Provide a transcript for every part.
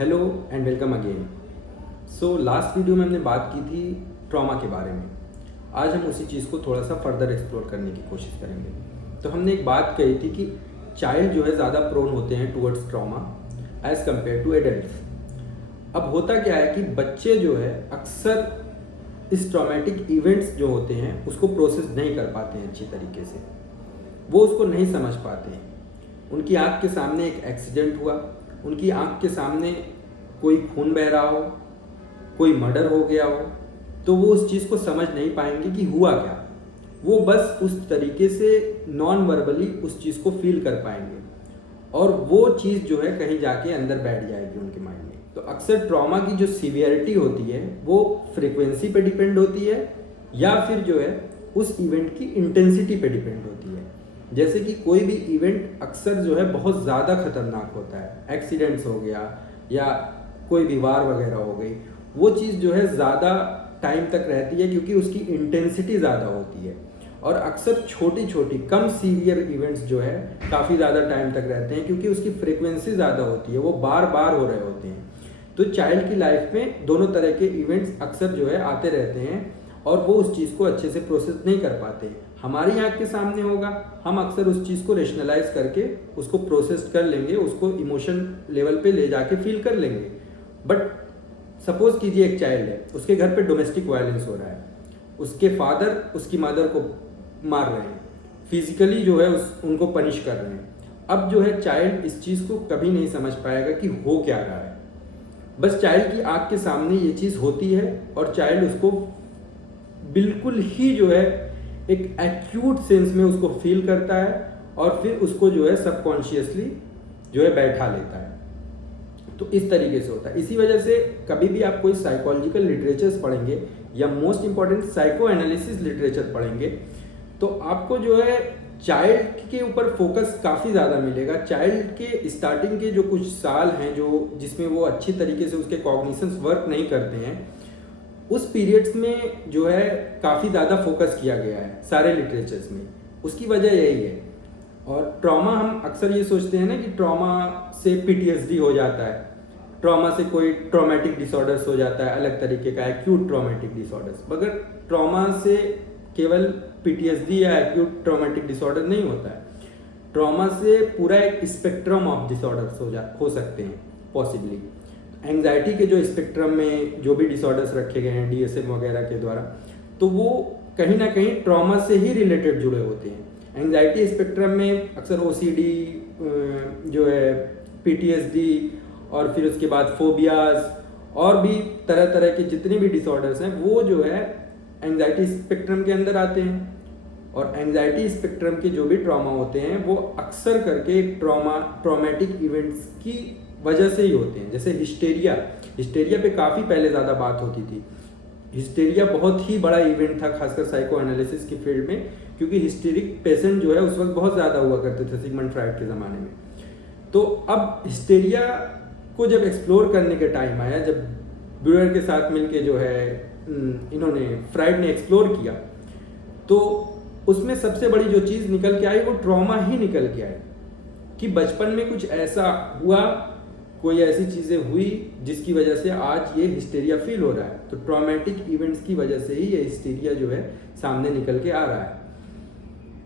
Hello and welcome again. So last video में हमने बात की थी ट्रॉमा के बारे में। आज हम उसी चीज़ को थोड़ा सा फर्दर एक्सप्लोर करने की कोशिश करेंगे। तो हमने एक बात कही थी कि चाइल्ड जो है ज़्यादा प्रोन होते हैं towards trauma as compare to adults. अब होता क्या है कि बच्चे जो है अक्सर इस ट्रॉमेटिक इवेंट्स जो होते हैं उसको प्रोसेस नहीं कर पाते हैं अच्छी तरीके से, वो उसको नहीं समझ पाते हैं। उनकी आँख के सामने एक एक्सीडेंट हुआ, उनकी आँख के सामने कोई खून बह रहा हो, कोई मर्डर हो गया हो, तो वो उस चीज़ को समझ नहीं पाएंगे कि हुआ क्या। वो बस उस तरीके से नॉन वर्बली उस चीज़ को फील कर पाएंगे और वो चीज़ जो है कहीं जाके अंदर बैठ जाएगी उनके माइंड में। तो अक्सर ट्रॉमा की जो सीवियरिटी होती है वो फ्रीक्वेंसी पे डिपेंड होती है या फिर जो है उस इवेंट की इंटेंसिटी पे डिपेंड होती है। जैसे कि कोई भी इवेंट अक्सर जो है बहुत ज़्यादा खतरनाक होता है, एक्सीडेंट्स हो गया या कोई भी वार वगैरह हो गई, वो चीज़ जो है ज़्यादा टाइम तक रहती है क्योंकि उसकी इंटेंसिटी ज़्यादा होती है। और अक्सर छोटी छोटी कम सीवियर इवेंट्स जो है काफ़ी ज़्यादा टाइम तक रहते हैं क्योंकि उसकी फ्रिक्वेंसी ज़्यादा होती है, वो बार बार हो रहे होते हैं। तो चाइल्ड की लाइफ में दोनों तरह के इवेंट्स अक्सर जो है आते रहते हैं और वो उस चीज़ को अच्छे से प्रोसेस नहीं कर पाते। हमारी आँख के सामने होगा, हम अक्सर उस चीज़ को रेशनलाइज करके उसको प्रोसेस कर लेंगे, उसको इमोशन लेवल पे ले जाके फील कर लेंगे। बट सपोज कीजिए एक चाइल्ड है, उसके घर पे डोमेस्टिक वायलेंस हो रहा है, उसके फादर उसकी मदर को मार रहे हैं, फिजिकली जो है उनको पनिश कर रहे हैं। अब जो है चाइल्ड इस चीज़ को कभी नहीं समझ पाएगा कि हो क्या रहा है। बस चाइल्ड की आँख के सामने ये चीज़ होती है और चाइल्ड उसको बिल्कुल ही जो है एक एक्यूट सेंस में उसको फील करता है और फिर उसको जो है सबकॉन्शियसली जो है बैठा लेता है। तो इस तरीके से होता है। इसी वजह से कभी भी आप कोई साइकोलॉजिकल लिटरेचर्स पढ़ेंगे या most important psycho analysis literature पढ़ेंगे तो आपको जो है चाइल्ड के ऊपर फोकस काफ़ी ज़्यादा मिलेगा। चाइल्ड के स्टार्टिंग के जो कुछ साल हैं जो जिसमें वो अच्छी तरीके से उसके कॉग्निशंस वर्क नहीं करते हैं, उस पीरियड्स में जो है काफ़ी ज़्यादा फोकस किया गया है सारे लिटरेचर्स में। उसकी वजह यही है। और ट्रॉमा, हम अक्सर ये सोचते हैं ना कि ट्रॉमा से पीटीएसडी हो जाता है, ट्रॉमा से कोई ट्रॉमेटिक डिसऑर्डर्स हो जाता है अलग तरीके का, एक्यूट ट्रॉमेटिक डिसऑर्डर्स। मगर ट्रॉमा से केवल पीटीएसडी या एक्यूट ट्रॉमेटिक डिसऑर्डर नहीं होता है। ट्रॉमा से पूरा एक स्पेक्ट्रम ऑफ डिसऑर्डर्स हो सकते हैं पॉसिबली। एंग्जाइटी के जो स्पेक्ट्रम में जो भी डिसऑर्डर्स रखे गए हैं डीएसएम वगैरह के द्वारा, तो वो कहीं ना कहीं ट्रॉमा से ही रिलेटेड जुड़े होते हैं। एंग्जाइटी स्पेक्ट्रम में अक्सर ओसीडी जो है, पीटीएसडी और फिर उसके बाद फोबियाज और भी तरह तरह के जितने भी डिसऑर्डर्स हैं वो जो है एंग्जाइटी स्पेक्ट्रम के अंदर आते हैं। और एंग्जाइटी स्पेक्ट्रम के जो भी ट्रॉमा होते हैं वो अक्सर करके ट्रॉमेटिक इवेंट्स की वजह से ही होते हैं। जैसे हिस्टेरिया पे काफ़ी पहले ज़्यादा बात होती थी। हिस्टेरिया बहुत ही बड़ा इवेंट था खासकर साइको एनालिसिस की फील्ड में, क्योंकि हिस्टेरिक पेशेंट जो है उस वक्त बहुत ज़्यादा हुआ करते थे सिगमंड फ्राइड के ज़माने में। तो अब हिस्टेरिया को जब एक्सप्लोर करने के टाइम आया, जब ब्यूअर के साथ मिलके जो है इन्होंने फ्राइड ने एक्सप्लोर किया, तो उसमें सबसे बड़ी जो चीज़ निकल के आई वो ट्रॉमा ही निकल के आई कि बचपन में कुछ ऐसा हुआ, कोई ऐसी चीज़ें हुई जिसकी वजह से आज ये हिस्टेरिया फील हो रहा है। तो ट्रॉमेटिक इवेंट्स की वजह से ही ये हिस्टेरिया जो है सामने निकल के आ रहा है।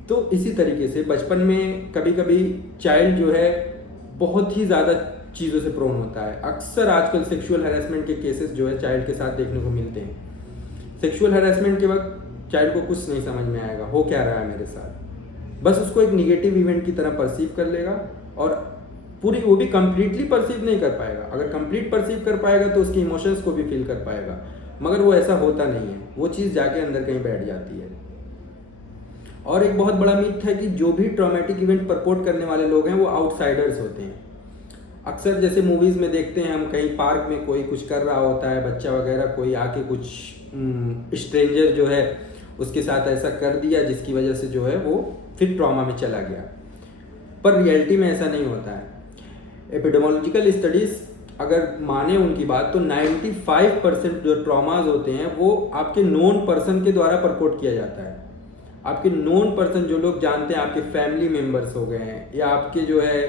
तो इसी तरीके से बचपन में कभी कभी चाइल्ड जो है बहुत ही ज़्यादा चीज़ों से प्रोन होता है। अक्सर आजकल सेक्सुअल हैरेसमेंट के केसेस जो है चाइल्ड के साथ देखने को मिलते हैं। सेक्सुअल हैरेसमेंट के वक्त चाइल्ड को कुछ नहीं समझ में आएगा हो क्या रहा है मेरे साथ, बस उसको एक निगेटिव इवेंट की तरह परसीव कर लेगा और पूरी वो भी कंप्लीटली परसीव नहीं कर पाएगा। अगर कंप्लीट परसीव कर पाएगा तो उसके इमोशंस को भी फील कर पाएगा, मगर वो ऐसा होता नहीं है। वो चीज़ जाके अंदर कहीं बैठ जाती है। और एक बहुत बड़ा मिथ है कि जो भी ट्रॉमेटिक इवेंट परपोर्ट करने वाले लोग हैं वो आउटसाइडर्स होते हैं। अक्सर जैसे मूवीज़ में देखते हैं हम, कहीं पार्क में कोई कुछ कर रहा होता है, बच्चा वगैरह, कोई आके कुछ स्ट्रेंजर जो है उसके साथ ऐसा कर दिया जिसकी वजह से जो है वो फिर ट्रॉमा में चला गया। पर रियलिटी में ऐसा नहीं होता है। एपिडेमोलॉजिकल स्टडीज़ अगर माने उनकी बात, तो 95% जो ट्रॉमाज होते हैं वो आपके नोन पर्सन के द्वारा परपोर्ट किया जाता है। आपके नोन पर्सन जो लोग जानते हैं, आपके फैमिली मेम्बर्स हो गए हैं या आपके जो है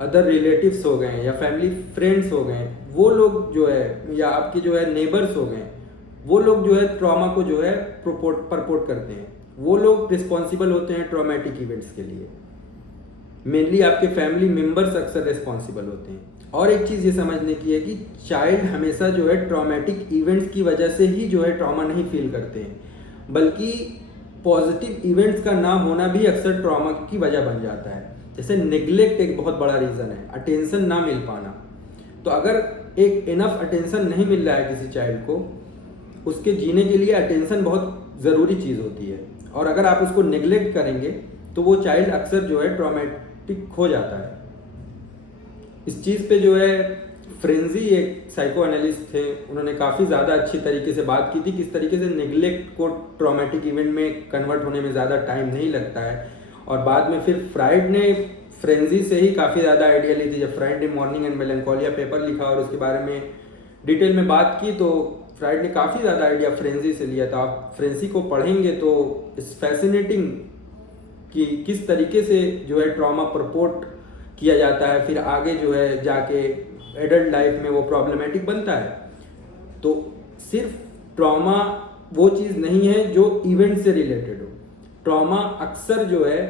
अदर रिलेटिव्स हो गए या फैमिली फ्रेंड्स हो गए, वो लोग जो है या आपके जो है नेबर्स हो गए, वो लोग जो है ट्रॉमा को जो है परपोर्ट करते हैं। वो लोग रिस्पॉन्सिबल होते हैं ट्रॉमेटिक इवेंट्स के लिए। मेनली आपके फैमिली मेंबर्स अक्सर रिस्पॉन्सिबल होते हैं। और एक चीज़ ये समझने की है कि चाइल्ड हमेशा जो है ट्रॉमेटिक इवेंट्स की वजह से ही जो है ट्रॉमा नहीं फील करते हैं, बल्कि पॉजिटिव इवेंट्स का ना होना भी अक्सर ट्रॉमा की वजह बन जाता है। जैसे नेग्लेक्ट एक बहुत बड़ा रीज़न है, अटेंशन ना मिल पाना। तो अगर एक इनफ अटेंशन नहीं मिल रहा है किसी चाइल्ड को, उसके जीने के लिए अटेंशन बहुत ज़रूरी चीज़ होती है, और अगर आप उसको नेग्लेक्ट करेंगे तो वो चाइल्ड अक्सर जो है ट्रॉमेटिक हो जाता है। इस चीज़ पे जो है फ्रेंजी एक साइको एनालिस्ट थे, उन्होंने काफ़ी ज़्यादा अच्छी तरीके से बात की थी किस तरीके से नेग्लेक्ट को ट्रॉमेटिक इवेंट में कन्वर्ट होने में ज़्यादा टाइम नहीं लगता है। और बाद में फिर फ्राइड ने फ्रेंजी से ही काफ़ी ज़्यादा आइडिया ली थी। जब फ्राइड ने मॉर्निंग एंड मेलैंकोलिया पेपर लिखा और उसके बारे में डिटेल में बात की, तो फ्राइड ने काफ़ी ज़्यादा आइडिया फ्रेंजी से लिया था। आप फ्रेंजी को पढ़ेंगे तो इट्स फैसिनेटिंग कि किस तरीके से जो है ट्रॉमा परपोर्ट किया जाता है, फिर आगे जो है जाके एडल्ट लाइफ में वो प्रॉब्लमेटिक बनता है। तो सिर्फ ट्रॉमा वो चीज़ नहीं है जो इवेंट से रिलेटेड हो। ट्रॉमा अक्सर जो है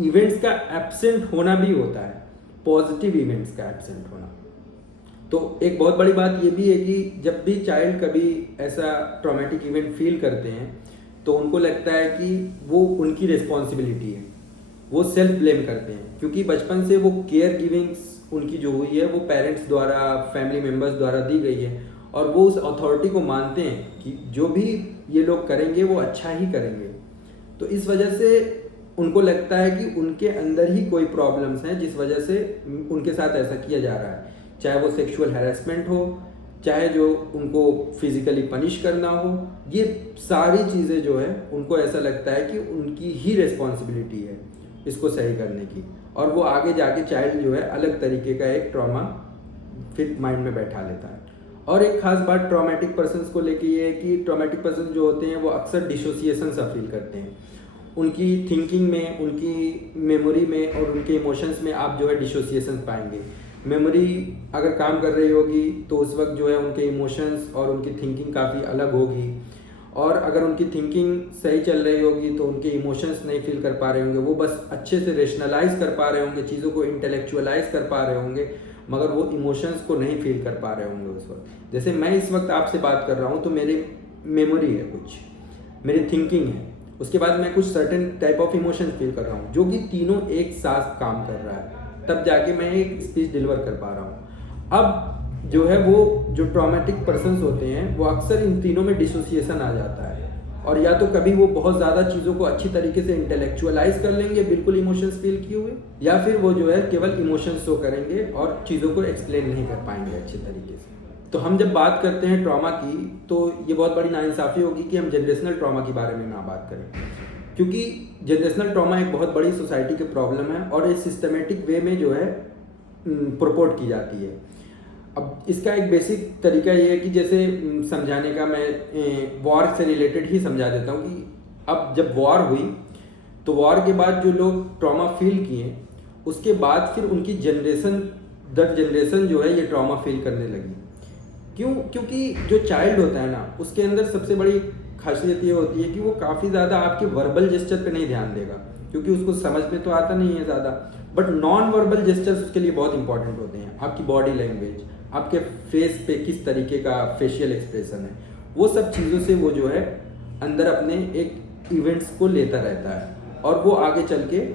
इवेंट्स का एब्सेंट होना भी होता है, पॉजिटिव इवेंट्स का एब्सेंट होना। तो एक बहुत बड़ी बात ये भी है कि जब भी चाइल्ड कभी ऐसा ट्रॉमेटिक इवेंट फील करते हैं तो उनको लगता है कि वो उनकी रिस्पॉन्सिबिलिटी है, वो सेल्फ ब्लेम करते हैं, क्योंकि बचपन से वो केयर गिविंग्स उनकी जो हुई है वो पेरेंट्स द्वारा, फैमिली मेम्बर्स द्वारा दी गई है, और वो उस अथॉरिटी को मानते हैं कि जो भी ये लोग करेंगे वो अच्छा ही करेंगे। तो इस वजह से उनको लगता है कि उनके अंदर ही कोई प्रॉब्लम्स हैं जिस वजह से उनके साथ ऐसा किया जा रहा है, चाहे वो सेक्सुअल हैरेसमेंट हो, चाहे जो उनको फिजिकली पनिश करना हो। ये सारी चीज़ें जो है उनको ऐसा लगता है कि उनकी ही रिस्पॉन्सिबिलिटी है इसको सही करने की, और वो आगे जाके चाइल्ड जो है अलग तरीके का एक ट्रॉमा फिर माइंड में बैठा लेता है। और एक खास बात ट्रॉमेटिक पर्सन्स को लेके ये है कि ट्रॉमेटिक पर्सन जो होते हैं वो अक्सर डिसोसिएशन सा फील करते हैं। उनकी थिंकिंग में, उनकी मेमोरी में और उनके इमोशंस में आप जो है डिसोसिएशन पाएंगे। मेमोरी अगर काम कर रही होगी तो उस वक्त जो है उनके इमोशंस और उनकी थिंकिंग काफ़ी अलग होगी, और अगर उनकी थिंकिंग सही चल रही होगी तो उनके इमोशंस नहीं फील कर पा रहे होंगे, वो बस अच्छे से रेशनलाइज कर पा रहे होंगे, चीज़ों को इंटेलेक्चुअलाइज कर पा रहे होंगे, मगर वो इमोशंस को नहीं फील कर पा रहे होंगे उस वक्त। जैसे मैं इस वक्त आपसे बात कर रहा हूँ तो मेरी मेमोरी है, कुछ मेरी थिंकिंग है, उसके बाद मैं कुछ certain type of emotions feel कर रहा हूँ, जो कि तीनों एक साथ काम कर रहा है, तब जाके मैं एक स्पीच डिलीवर कर पा रहा हूँ। अब जो है वो जो ट्रॉमेटिक पर्सन्स होते हैं वो अक्सर इन तीनों में डिसोसिएशन आ जाता है, और या तो कभी वो बहुत ज़्यादा चीज़ों को अच्छी तरीके से इंटेलेक्चुअलाइज कर लेंगे बिल्कुल इमोशंस फील किए हुए, या फिर वो जो है केवल इमोशंस शो करेंगे और चीज़ों को एक्सप्लेन नहीं कर पाएंगे अच्छे तरीके से। तो हम जब बात करते हैं ट्रॉमा की तो ये बहुत बड़ी नाइंसाफ़ी होगी कि हम जनरेशनल ट्रॉमा के बारे में ना बात करें, क्योंकि जनरेशनल ट्रॉमा एक बहुत बड़ी सोसाइटी की प्रॉब्लम है और एक सिस्टमेटिक वे में जो है प्रपोर्ट की जाती है। अब इसका एक बेसिक तरीका ये है कि जैसे समझाने का मैं वॉर से रिलेटेड ही समझा देता हूँ कि अब जब वॉर हुई तो वॉर के बाद जो लोग ट्रॉमा फील किए उसके बाद फिर उनकी जनरेशन दर जनरेशन जो है ये ट्रॉमा फील करने लगी। क्यों? क्योंकि जो चाइल्ड होता है ना उसके अंदर सबसे बड़ी खासियत ये होती है कि वो काफ़ी ज़्यादा आपके वर्बल जेस्चर पे नहीं ध्यान देगा, क्योंकि उसको समझ में तो आता नहीं है ज़्यादा, बट नॉन वर्बल जेस्चर्स उसके लिए बहुत इंपॉर्टेंट होते हैं। आपकी बॉडी लैंग्वेज, आपके फेस पे किस तरीके का फेशियल एक्सप्रेशन है, वो सब चीज़ों से वो जो है अंदर अपने एक इवेंट्स को लेता रहता है, और वो आगे चल के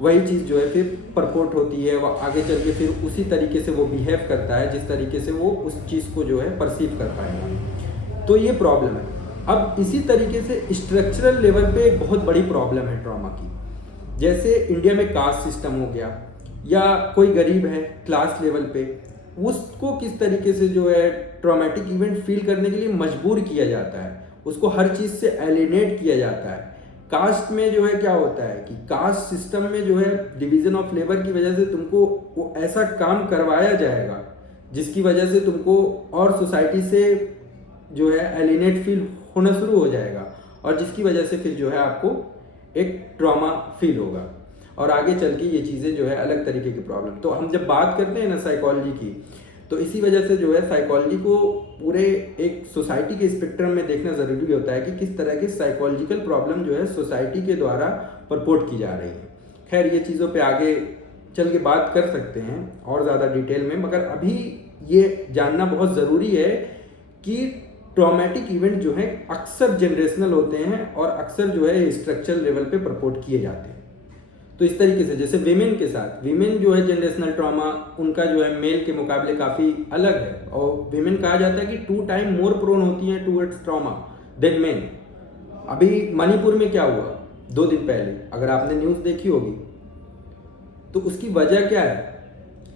वही चीज़ जो है फिर परपोर्ट होती है, वो आगे चल के फिर उसी तरीके से वो बिहेव करता है जिस तरीके से वो उस चीज़ को जो है परसीव कर पाएगा। तो ये प्रॉब्लम है। अब इसी तरीके से स्ट्रक्चरल लेवल पे एक बहुत बड़ी प्रॉब्लम है ट्रॉमा की। जैसे इंडिया में कास्ट सिस्टम हो गया, या कोई गरीब है क्लास लेवल पे, उसको किस तरीके से जो है ट्रॉमेटिक इवेंट फील करने के लिए मजबूर किया जाता है, उसको हर चीज़ से एलिनेट किया जाता है। कास्ट में जो है क्या होता है कि कास्ट सिस्टम में जो है डिवीजन ऑफ लेबर की वजह से तुमको वो ऐसा काम करवाया जाएगा जिसकी वजह से तुमको और सोसाइटी से जो है एलिनेट फील होना शुरू हो जाएगा, और जिसकी वजह से फिर जो है आपको एक ट्रॉमा फील होगा। और आगे चल के ये चीज़ें जो है अलग तरीके की प्रॉब्लम। तो हम जब बात करते हैं ना साइकोलॉजी की, तो इसी वजह से जो है साइकोलॉजी को पूरे एक सोसाइटी के स्पेक्ट्रम में देखना ज़रूरी होता है कि किस तरह की साइकोलॉजिकल प्रॉब्लम जो है सोसाइटी के द्वारा परपोर्ट की जा रही है। खैर ये चीज़ों पे आगे चल के बात कर सकते हैं और ज़्यादा डिटेल में, मगर अभी ये जानना बहुत ज़रूरी है कि ट्रॉमेटिक इवेंट जो है अक्सर जनरेशनल होते हैं और अक्सर जो है स्ट्रक्चरल लेवल पे प्रपोर्ट किए जाते हैं। तो इस तरीके से जैसे विमेन के साथ, विमेन जो है जनरेशनल ट्रॉमा उनका जो है मेल के मुकाबले काफ़ी अलग है, और विमेन कहा जाता है कि 2 टाइम मोर प्रोन होती हैं टूवर्ड्स ट्रॉमा देन मेन। अभी मणिपुर में क्या हुआ 2 दिन पहले, अगर आपने न्यूज़ देखी होगी, तो उसकी वजह क्या है?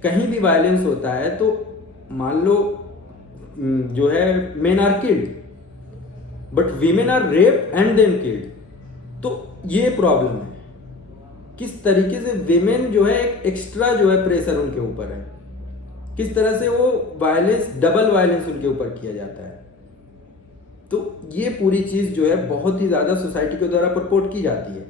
कहीं भी वायलेंस होता है तो मान लो जो है men are killed but women are rape and then killed. तो ये प्रॉब्लम है, किस तरीके से विमेन जो है एक एक्स्ट्रा जो है प्रेशर उनके ऊपर है, किस तरह से वो वायलेंस, डबल वायलेंस उनके ऊपर किया जाता है। तो ये पूरी चीज़ जो है बहुत ही ज़्यादा सोसाइटी के द्वारा प्रपोर्ट की जाती है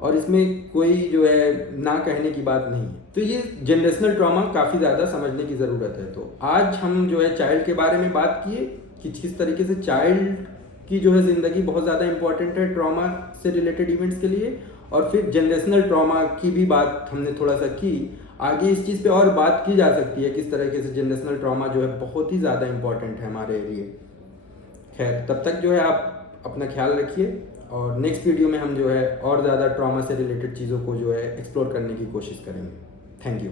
और इसमें कोई जो है ना कहने की बात नहीं है। तो ये जनरेशनल ट्रॉमा काफ़ी ज़्यादा समझने की ज़रूरत है। तो आज हम जो है चाइल्ड के बारे में बात किए कि किस तरीके से चाइल्ड की जो है ज़िंदगी बहुत ज़्यादा इंपॉर्टेंट है ट्रॉमा से रिलेटेड इवेंट्स के लिए, और फिर जनरेशनल ट्रॉमा की भी बात हमने थोड़ा सा की। आगे इस चीज़ पे और बात की जा सकती है किस तरीके से जनरेशनल ट्रॉमा जो है बहुत ही ज़्यादा इंपॉर्टेंट है हमारे लिए। खैर तब तक जो है आप अपना ख्याल रखिए, और नेक्स्ट वीडियो में हम जो है और ज़्यादा ट्रॉमा से रिलेटेड चीज़ों को जो है एक्सप्लोर करने की कोशिश करेंगे। Thank you.